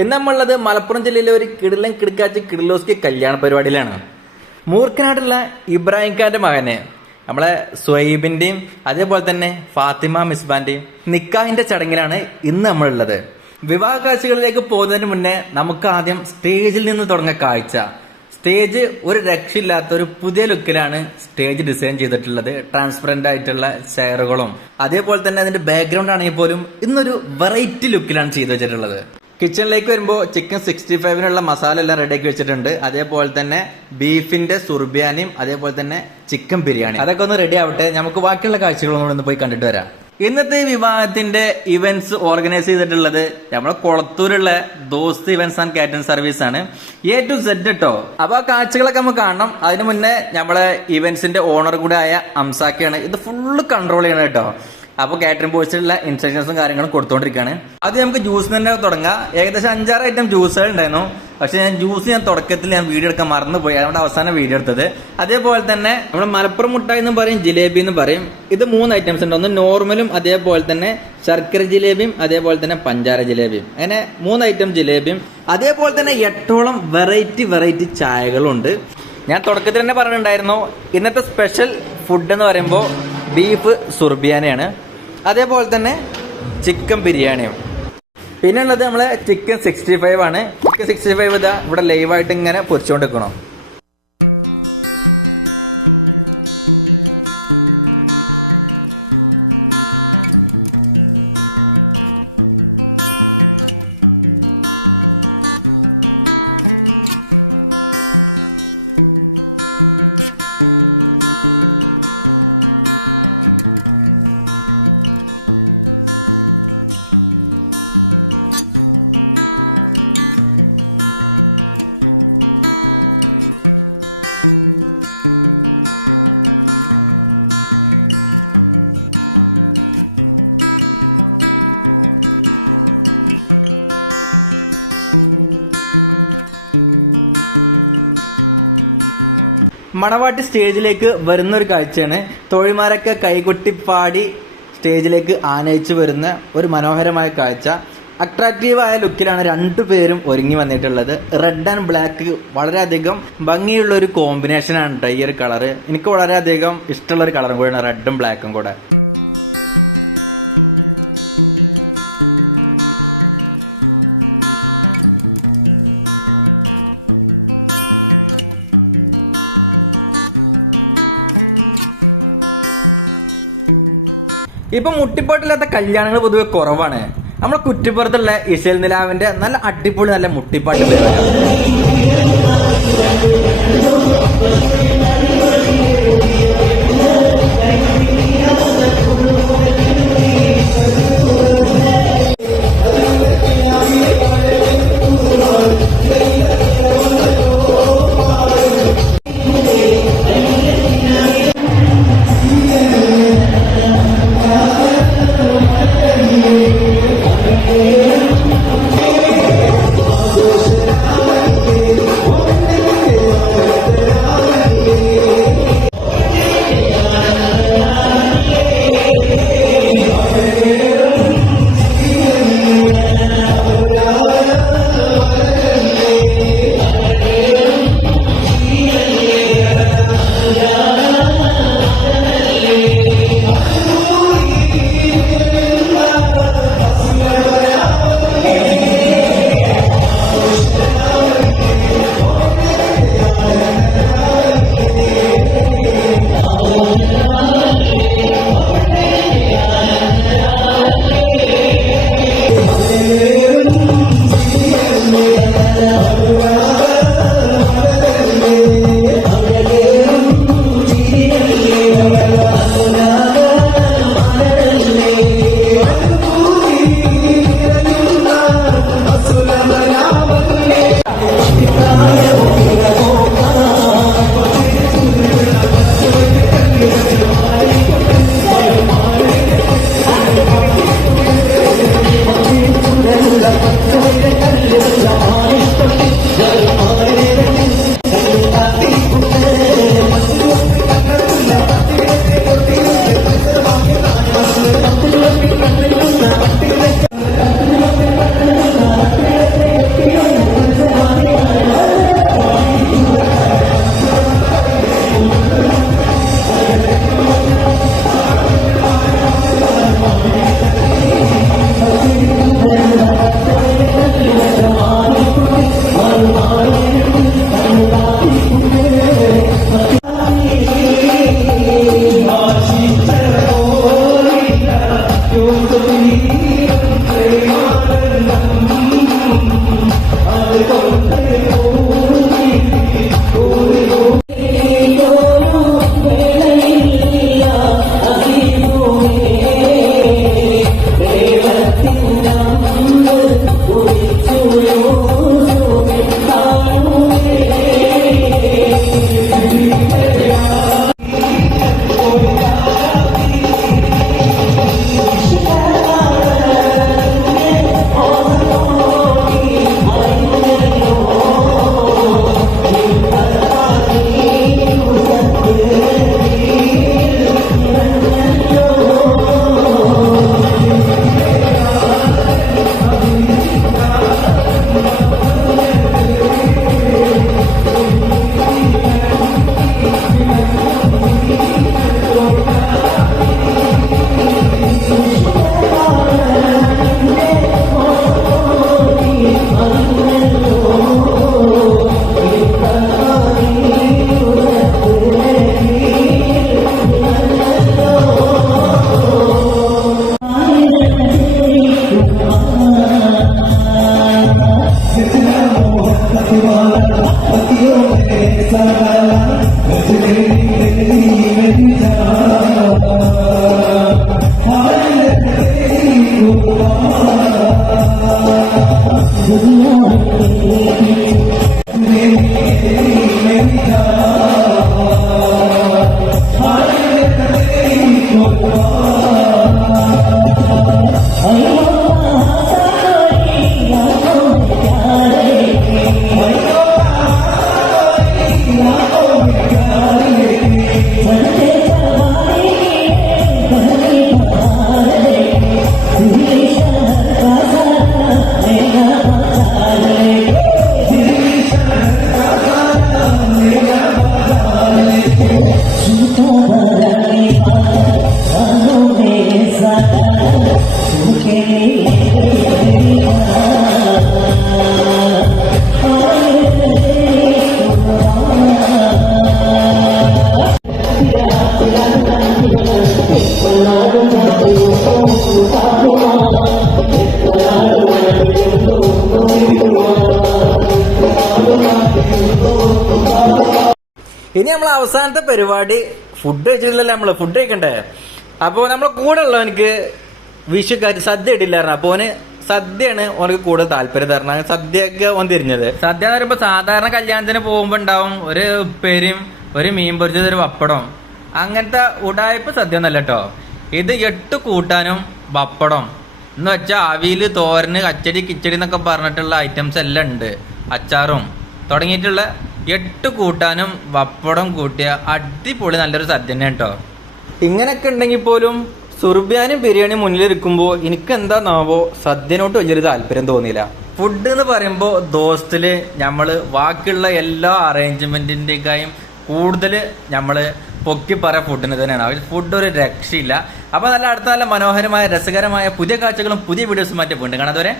ഇന്ന് നമ്മളുള്ളത് മലപ്പുറം ജില്ലയിലെ ഒരു കിടിലൻ കിടക്കാച്ചി കിടിലോസ്കി കല്യാണ പരിപാടിയിലാണ്. മൂർഖനാടുള്ള ഇബ്രാഹിം ഖാന്റെ മകനെ നമ്മളെ സ്വൈബിന്റെയും അതേപോലെ തന്നെ ഫാത്തിമ മിസ്ബാന്റെയും നിക്കാഹിന്റെ ചടങ്ങിലാണ് ഇന്ന് നമ്മളുള്ളത്. വിവാഹ കാഴ്ചകളിലേക്ക് പോകുന്നതിന് മുന്നേ നമുക്ക് ആദ്യം സ്റ്റേജിൽ നിന്ന് തുടങ്ങിയ കാഴ്ച. സ്റ്റേജ് ഒരു രക്ഷയില്ലാത്ത ഒരു പുതിയ ലുക്കിലാണ് സ്റ്റേജ് ഡിസൈൻ ചെയ്തിട്ടുള്ളത്. ട്രാൻസ്പെറന്റ് ആയിട്ടുള്ള ചെയറുകളും അതേപോലെ തന്നെ അതിന്റെ ബാക്ക്ഗ്രൗണ്ട് ആണെങ്കിൽ പോലും ഇന്നൊരു വെറൈറ്റി ലുക്കിലാണ് ചെയ്തു വെച്ചിട്ടുള്ളത്. കിച്ചണിലേക്ക് വരുമ്പോൾ ചിക്കൻ 65-നുള്ള മസാല എല്ലാം റെഡിയാക്കി വെച്ചിട്ടുണ്ട്. അതേപോലെ തന്നെ ബീഫിന്റെ സുർബിയാനിയും അതേപോലെ തന്നെ ചിക്കൻ ബിരിയാണി അതൊക്കെ ഒന്ന് റെഡി ആവട്ടെ. നമുക്ക് ബാക്കിയുള്ള കാഴ്ചകളൊന്നും ഒന്ന് പോയി കണ്ടിട്ട് വരാം. ഇന്നത്തെ വിവാഹത്തിന്റെ ഇവന്റ്സ് ഓർഗനൈസ് ചെയ്തിട്ടുള്ളത് നമ്മുടെ കൊളത്തൂരുള്ള ദോസ്ത് ഇവന്റ്സ് ആൻഡ് കാറ്ററിംഗ് സർവീസ് ആണ്. A to Z കേട്ടോ. അപ്പൊ ആ കാഴ്ചകളൊക്കെ നമുക്ക് കാണണം. അതിനു മുന്നേ നമ്മളെ ഇവന്റ്സിന്റെ ഓണർ കൂടെ ആയ അംസാക്കയാണ് ഇത് ഫുള്ള് കൺട്രോൾ ചെയ്യണം കേട്ടോ. അപ്പൊ കാറ്ററിംഗ് ബോയ്സിലുള്ള ഇൻസ്ട്രക്ഷൻസും കാര്യങ്ങളും കൊടുത്തോണ്ടിരിക്കുകയാണ്. അത് നമുക്ക് ജ്യൂസ് തന്നെ തുടങ്ങാം. ഏകദേശം 5-6 ഐറ്റം ജ്യൂസുകൾ ഉണ്ടായിരുന്നു. പക്ഷെ ഞാൻ തുടക്കത്തിൽ വീഡിയോ എടുക്കാൻ മറന്നുപോയി, അതുകൊണ്ട് അവസാനം വീഡിയോ എടുത്തത്. അതേപോലെ തന്നെ നമ്മുടെ മലപ്പുറം മുട്ടായി എന്നും പറയും, ജിലേബി എന്ന് പറയും. ഇത് 3 ഐറ്റംസ് ഉണ്ട്. ഒന്ന് നോർമലും അതേപോലെ തന്നെ ശർക്കര ജിലേബിയും അതേപോലെ തന്നെ പഞ്ചാര ജിലേബിയും. അങ്ങനെ 3 ഐറ്റം ജിലേബിയും അതേപോലെ തന്നെ 8ഓളം വെറൈറ്റി ചായകളുണ്ട്. ഞാൻ തുടക്കത്തിൽ തന്നെ പറഞ്ഞിട്ടുണ്ടായിരുന്നു ഇന്നത്തെ സ്പെഷ്യൽ ഫുഡ് എന്ന് പറയുമ്പോൾ ബീഫ് സുർബിയാനയാണ്, അതേപോലെ തന്നെ ചിക്കൻ ബിരിയാണിയും. പിന്നെ ഉള്ളത് നമ്മളെ ചിക്കൻ 65 ആണ്. ചിക്കൻ 65 ഇതാ ഇവിടെ ലൈവായിട്ട് ഇങ്ങനെ പൊരിച്ചുകൊണ്ടിരിക്കണം. മണവാട്ടി സ്റ്റേജിലേക്ക് വരുന്ന ഒരു കാഴ്ചയാണ്. തോഴിമാരൊക്കെ കൈകൊട്ടി പാടി സ്റ്റേജിലേക്ക് ആനയിച്ചു വരുന്ന ഒരു മനോഹരമായ കാഴ്ച. അട്രാക്റ്റീവായ ലുക്കിലാണ് 2 പേരും ഒരുങ്ങി വന്നിട്ടുള്ളത്. റെഡ് ആൻഡ് ബ്ലാക്ക് വളരെയധികം ഭംഗിയുള്ള ഒരു കോമ്പിനേഷനാണ് കേട്ടോ ഈ ഒരു കളറ്. എനിക്ക് വളരെയധികം ഇഷ്ടമുള്ള ഒരു കളറും കൂടെയാണ് റെഡും ബ്ലാക്കും കൂടെ. ഇപ്പൊ മുട്ടിപ്പാട്ടില്ലാത്ത കല്യാണങ്ങൾ പൊതുവെ കുറവാണ്. നമ്മളെ കുറ്റിപ്പുറത്തുള്ള ഇശൽ നിലാവിന്റെ നല്ല അടിപൊളി നല്ല മുട്ടിപ്പാട്ട് ഇനി നമ്മൾ അവസാനത്തെ പരിപാടി ഫുഡ് കഴിച്ചിട്ടില്ലല്ലോ, നമ്മള് ഫുഡ് കഴിക്കണ്ടേ. അപ്പൊ നമ്മളെ കൂടെ ഉള്ളവനക്ക് വിഷുക്കാര് സദ്യ ഇട്ടില്ലായിരുന്നു. അപ്പൊ ഓന് സദ്യയാണ് ഓനക്ക് കൂടുതൽ താല്പര്യം തരണം. അങ്ങനെ സദ്യയൊക്കെ ഓൻ തിരിഞ്ഞത്. സദ്യ എന്ന് പറയുമ്പോ സാധാരണ കല്യാണത്തിന് പോകുമ്പോ ഉണ്ടാവും ഒരു ഉപ്പേരിയും ഒരു മീൻ പൊരിച്ചത് ഒരു പപ്പടം, അങ്ങനത്തെ ഉടായ്പ സദ്യ ഒന്നല്ല കേട്ടോ. ഇത് 8 കൂട്ടാനും പപ്പടം എന്ന് വെച്ചാൽ അവിയല്, തോരന്, കച്ചടി, കിച്ചടി എന്നൊക്കെ പറഞ്ഞിട്ടുള്ള ഐറ്റംസ് എല്ലാം ഉണ്ട്. അച്ചാറും തുടങ്ങിയിട്ടുള്ള 8 കൂട്ടാനും പപ്പടം കൂട്ടിയ അടിപൊളി നല്ലൊരു സദ്യ തന്നെ കേട്ടോ. ഇങ്ങനെയൊക്കെ ഉണ്ടെങ്കിൽ പോലും സുർബിയാനും ബിരിയാണി മുന്നിലിരിക്കുമ്പോൾ എനിക്ക് എന്താന്നാവോ സദ്യനോട്ട് വലിയൊരു താല്പര്യം തോന്നിയില്ല. ഫുഡ് എന്ന് പറയുമ്പോൾ ദോസ്തില് നമ്മള് ബാക്കിയുള്ള എല്ലാ അറേഞ്ച്മെന്റിന്റെയും കൂടുതൽ നമ്മള് പൊക്കി പറ ഫുഡിന് തന്നെയാണ്. ഫുഡ് ഒരു രക്ഷയില്ല. അപ്പൊ നല്ല അടുത്ത നല്ല മനോഹരമായ രസകരമായ പുതിയ കാഴ്ചകളും പുതിയ വീഡിയോസും മാറ്റി വീണ്ടും കാണാതെ വരെ.